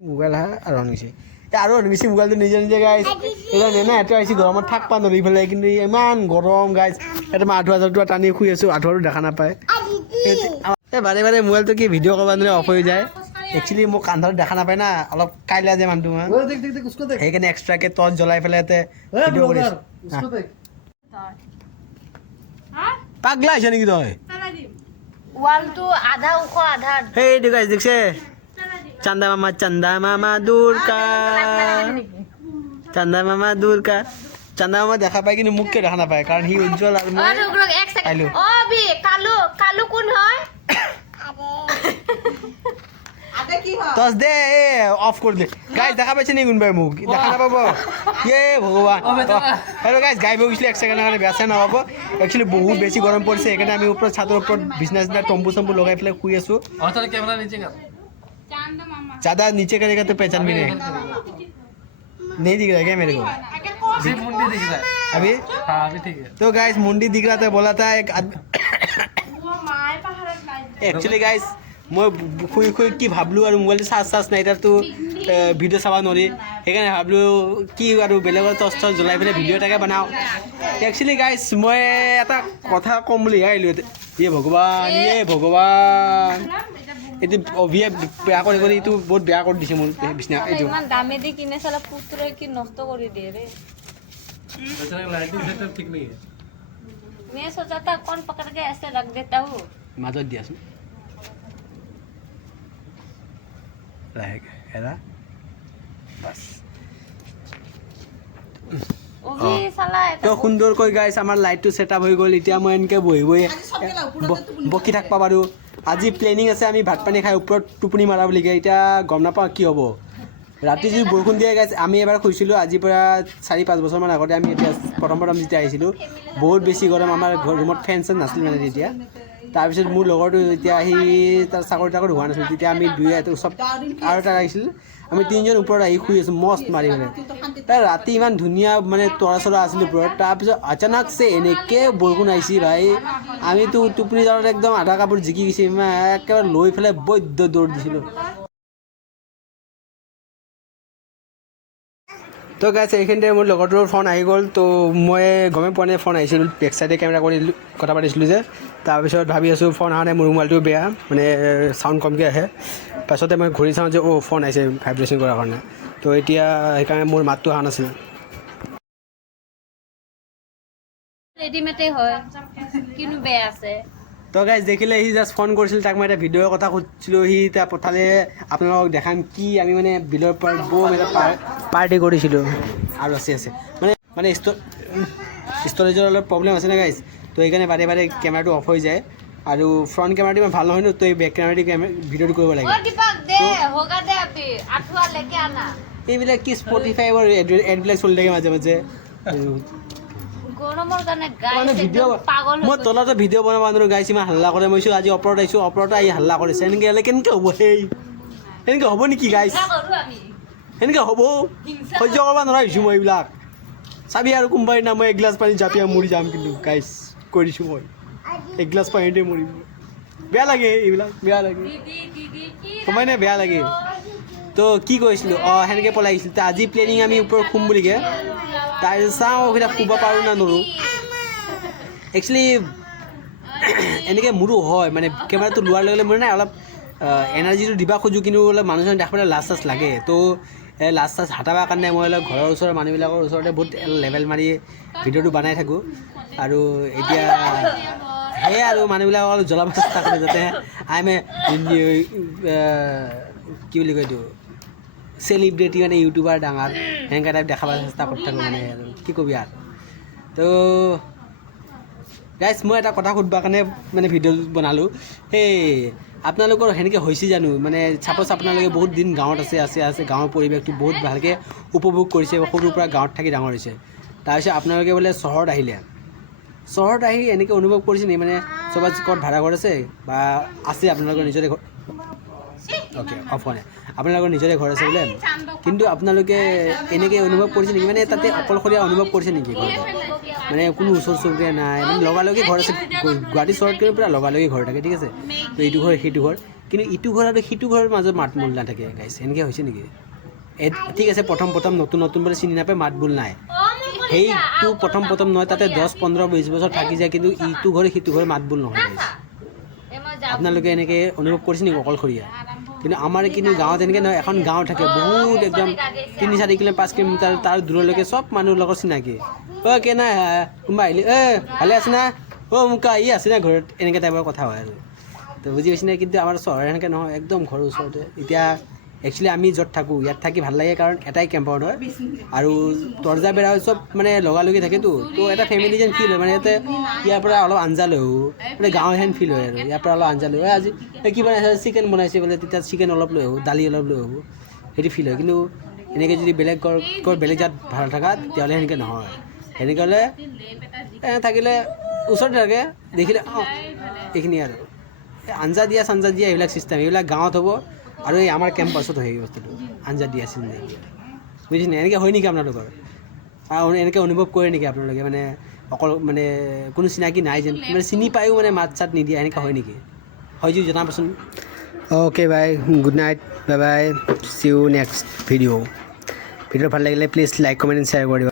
mobile আৰু on গৈছে আৰু অন গৈছে মোবাইলটো নিজে নিজে গাইজ এইকাৰণে না এটা আহিছে গৰমত থাকবা নৰি পেলাই কিন্তু ইমান গৰম গাইজ এটা মই আঁঠুৱা টানি শুই আছোঁ আঁঠুৱাটো দেখা নাপায় এই বাৰে বাৰে মোবাইলটো কি ভিডিঅ' কৰিব দিলে অফ হৈ যায় একচুৱেলি মোক আন্ধাৰত দেখা নাপায় না অলপ কাইলা যে মানুহটো সেইকাৰণে এক্সট্ৰাকে টৰ্চ জ্বলাই পেলাই ভিডিঅ' কৰিছোঁ পাগলা হৈছে নেকি তই ওয়ালটো আধা ওখ আধা সেইটো গাইজ দেখছে চান্দা মামা দূৰ কা চান্দা মামা দেখা পায় কিন্তু মোক কিয় দেখা নাপায় কাৰণ সি উজ্জ্বল আৰু মই এক সেকেন্ড পাইলো ও বি কালু কোন হয় টচ দে অফ কৰি দে গাইজ দেখা পাইছে নেকি কোনোবাই মোক দেখা নাপাব ইয়ে ভগৱান হেল্ল' গাইজ গাই বৈ গৈছিলোঁ এক ছেকেণ্ডৰ কাৰণে বেয়া চেয়া নাপাব একচুৱেলি বহুত বেছি গৰম পৰিছে সেইকাৰণে আমি ওপৰত ছাদৰ ওপৰত বিছনা তম্বু চম্বু লগাই পেলাই শুই আছোঁ ज़्यादा नीचे करेगा तो पहचान भी नहीं दिख रहा क्या मेरे को सिर्फ मुंडी दिख रहा है अभी हाँ अभी ठीक है तो गाइस मुंडी दिख रहा था बोला था एक एक्चुअली गाइस মই শুই শুই কি ভাবলোঁ আৰু মোবাইলটো চাৰ্জ নাই তাতো ভিডিঅ' চাব নোৱাৰি সেইকাৰণে ভাবিলোঁ কি আৰু বেলেগৰ টৰ্চ জ্বলাই পেলাই ভিডিঅ' এটাকে বনাওঁ একচুৱেলি গাইছ মই এটা কথা ক'ম বুলি আহিলোঁ ইয়ে ভগৱান এইটো অভিয়ে বেয়া কৰি কৰি এইটো বহুত বেয়া কৰি দিছে মোৰ বিছনা এইটো ইমান দামে দি কিনে চালা পুত্ৰই কি নষ্ট কৰি দিয়ে रे बेचारा लाइटिंग सेटअप ठीक नहीं है मैं सोचा था कौन पकड़ के ऐसे रख देता हूँ মাজত দিয়াচোন লাহেকে এৰা বাছ वो भी साला তো সুন্দৰকৈ গাইছ আমাৰ লাইটটো ছেটআপ হৈ গ'ল এতিয়া মই এনেকৈ বহি বহি বকি থাকিব পাৰোঁ আজি প্লেনিং আছে আমি ভাত পানী খাই ওপৰত টোপনি মাৰা বুলিকৈ এতিয়া গম নাপাওঁ কি হ'ব ৰাতি যদি বৰষুণ দিয়ে গাইছ আমি এবাৰ শুইছিলোঁ আজিৰ পৰা 4-5 বছৰমান আগতে আমি এতিয়া প্ৰথম যেতিয়া আহিছিলোঁ বহুত বেছি গৰম আমাৰ ৰুমত ফেন চেন নাছিল মানে তেতিয়া তাৰপিছত মোৰ লগৰটো যেতিয়া আহি তাৰ চাকৰি তাকৰি হোৱা নাছিল তেতিয়া আমি দুই চব আৰু এটা আহিছিল আমি তিনিজন ওপৰত আহি শুই আছোঁ মস্ত মাৰি মানে তাৰ ৰাতি ইমান ধুনীয়া মানে তৰা চৰা আছিল ওপৰত তাৰপিছত আচানকছে এনেকৈ বৰষুণ আহিছে ভাই আমিতো টোপনি যাওঁতে একদম আধা কাপোৰ জিকি গৈছে একেবাৰে লৈ পেলাই বৈদ্য দৌৰ দিছিলোঁ তো গাইছ এইখিনিতে মোৰ লগৰটোৰ ফোন আহি গ'ল তো মই গমেই পোৱা নাই ফোন আহিছিল বেক চাইডে কেমেৰা কৰি কথা পাতিছিলোঁ যে তাৰপিছত ভাবি আছোঁ ফোন অহা নাই মোৰ মোবাইলটো বেয়া মানে চাউণ্ড কমকৈ আহে পাছতে মই ঘূৰি চাওঁ যে ফোন আহিছে ভাইব্ৰেশ্যন কৰাৰ কাৰণে তো এতিয়া সেইকাৰণে মোৰ মাতটো অহা নাছিল ৰেডিমেডে হয় কিনো বেয়া আছে তো গাইজ দেখিলে সি জাষ্ট ফোন কৰিছিল তাক মই এটা ভিডিঅ'ৰ কথা সুধিছিলোঁ সি এতিয়া পঠালে আপোনালোকক দেখাম কি আমি মানে বিলৰ পৰা বম এটা পাৰ্টি কৰিছিলোঁ আৰু আছে মানে ষ্ট'ৰেজৰ অলপ প্ৰব্লেম আছে না গাইজ তো সেইকাৰণে বাৰে বাৰে কেমেৰাটো অফ হৈ যায় আৰু ফ্ৰণ্ট কেমেৰাটো ইমান ভাল নহয় ন তো এই বেক কেমেৰাটো ভিডিঅ'টো কৰিব লাগে এইবিলাক কি স্পটিফাইৰ এডবিলাক চলি থাকে মাজে মাজে গৰমৰ কাৰণে মানে ভিডিঅ' মই তলতে ভিডিঅ' বনাব নোৱাৰোঁ গাইছ ইমান হাল্লা কৰে মই আজি ওপৰত আহিছোঁ ওপৰতে আহি হাল্লা কৰিছে এনেকৈ হ'লে কেনেকৈ হ'ব এনেকৈ হ'ব নেকি গাইছ এনেকৈ হ'ব সহ্য কৰিব নোৱাৰা হৈছোঁ মই এইবিলাক চাবি আৰু কোনোবাই না মই এগিলাচ পানী জাপিয়াই মৰি যাম কিন্তু গাইছ কৈ দিছোঁ মই এগিলাচ পানীতে মৰিম বেয়া লাগে এইবিলাক বেয়া লাগে সময় নাই বেয়া লাগে তো কি কৈছিলোঁ সেনেকৈ পলাই আহিছিলোঁ তো আজি প্লেনিং আমি ওপৰত শুম বুলিকৈ তাৰপিছত চাওঁ এতিয়া শুব পাৰোঁ না নোৱাৰোঁ একচুৱেলি এনেকৈ মোৰো হয় মানে কেমেৰাটো লোৱাৰ লগে লগে মোৰ নাই অলপ এনাৰ্জিটো দিব খোজোঁ কিন্তু অলপ মানুহজনে দেখাবলৈ লাজ চাজ লাগে তো লাজ চাজ হাতাবৰ কাৰণে মই অলপ ঘৰৰ ওচৰৰ মানুহবিলাকৰ ওচৰতে বহুত লেভেল মাৰি ভিডিঅ'টো বনাই থাকোঁ আৰু এতিয়া সেয়ে আৰু মানুহবিলাকক অলপ জ্বলাব চেষ্টা কৰে যাতে আই এম কি বুলি কয় এইটো চেলিব্ৰিটি মানে ইউটিউবাৰ ডাঙৰ সেনেকুৱা টাইপ দেখাব চেষ্টা কৰি থাকোঁ মানে আৰু কি কবি আৰু তো গাইছ মই এটা কথা সুধিবৰ কাৰণে মানে ভিডিঅ' বনালোঁ সেই আপোনালোকৰ সেনেকৈ হৈছে জানো মানে ছাপ'জ আপোনালোকে বহুত দিন গাঁৱত আছে গাঁৱৰ পৰিৱেশটো বহুত ভালকৈ উপভোগ কৰিছে সৰুৰ পৰা গাঁৱত থাকি ডাঙৰ হৈছে তাৰপিছত আপোনালোকে বোলে চহৰত আহি এনেকৈ অনুভৱ কৰিছে নেকি মানে চবত ক'ত ভাড়া ঘৰ আছে বা আছে আপোনালোকৰ নিজৰে ঘৰ অ'কে অফ হোৱা নাই আপোনালোকৰ নিজৰে ঘৰ আছে বোলে কিন্তু আপোনালোকে এনেকৈ অনুভৱ কৰিছে নেকি মানে তাতে অকলশৰীয়া অনুভৱ কৰিছে নেকি মানে কোনো ওচৰ চুবুৰীয়া নাই মানে লগালগি ঘৰ আছে গুৱাহাটী চহৰত কিন্তু পূৰা লগালগি ঘৰ থাকে ঠিক আছে তো এইটো ঘৰ সেইটো ঘৰ কিন্তু ইটো ঘৰ আৰু সিটো ঘৰৰ মাজত মাত বোল নাথাকে গাইছ এনেকৈ হৈছে নেকি ঠিক আছে প্ৰথম নতুন বোলে চিনি নাপায় মাত বোল নাই সেইটো প্ৰথম নহয় তাতে 10-15-20 বছৰ থাকি যায় কিন্তু ইটো ঘৰে সিটো ঘৰে মাত বোল নহয় গাইছ আপোনালোকে এনেকৈ অনুভৱ কৰিছে নেকি অকলশৰীয়া কিন্তু আমাৰ কিন্তু গাঁৱত এনেকৈ নহয় এখন গাঁও থাকে বহুত একদম 3-4 কিলোমিটাৰ 5 কিলোমিটাৰ তাৰ দূৰলৈকে চব মানুহৰ লগত চিনাকি কেনে কোনোবা আহিলে ভালে আছে না মোকা আছে না ঘৰত এনেকৈ টাইপৰ কথা হয় আৰু তো বুজি পাইছে নে কিন্তু আমাৰ চহৰ এনেকৈ নহয় একদম ঘৰৰ ওচৰতে এতিয়া একচুৱেলি আমি য'ত থাকোঁ ইয়াত থাকি ভাল লাগে কাৰণ এটাই কেম্পাউণ্ড হয় আৰু দৰ্জা বেৰা চব মানে লগালগি থাকেতো তো এটা ফেমিলি যেন ফিল হয় মানে ইয়াতে ইয়াৰ পৰা অলপ আঞ্জা লৈ আহোঁ মানে গাঁৱৰ হেন ফিল হয় আৰু ইয়াৰ পৰা অলপ আঞ্জা লৈ আজি কি বনাইছে চিকেন বনাইছে বোলে তেতিয়া চিকেন অলপ লৈ আহোঁ দালি অলপ লৈ আহোঁ সেইটো ফিল হয় কিন্তু এনেকৈ যদি বেলেগ বেলেগ জাত ভাল থকা তেতিয়াহ'লে সেনেকৈ নহয় সেনেকৈ হ'লে থাকিলে ওচৰতে থাকে দেখিলে এইখিনি আৰু আঞ্জা দিয়া চাঞ্জা দিয়া এইবিলাক চিষ্টেম এইবিলাক গাঁৱত হ'ব আৰু এই আমাৰ কেম্পাছত হয় এই বস্তুটো আঞ্জা দিয়া চিঞ্জা দিয়া বুজিছে নে এনেকৈ হয় নেকি আপোনালোকৰ আৰু এনেকৈ অনুভৱ কৰে নেকি আপোনালোকে মানে অকল মানে কোনো চিনাকি নাই যেন মানে চিনি পায়ো মানে মাত চাত নিদিয়া এনেকুৱা হয় নেকি হয় যদি জনাবচোন okay bye good night bye bye see you next video' ভাল লাগিলে please like comment and share কৰিব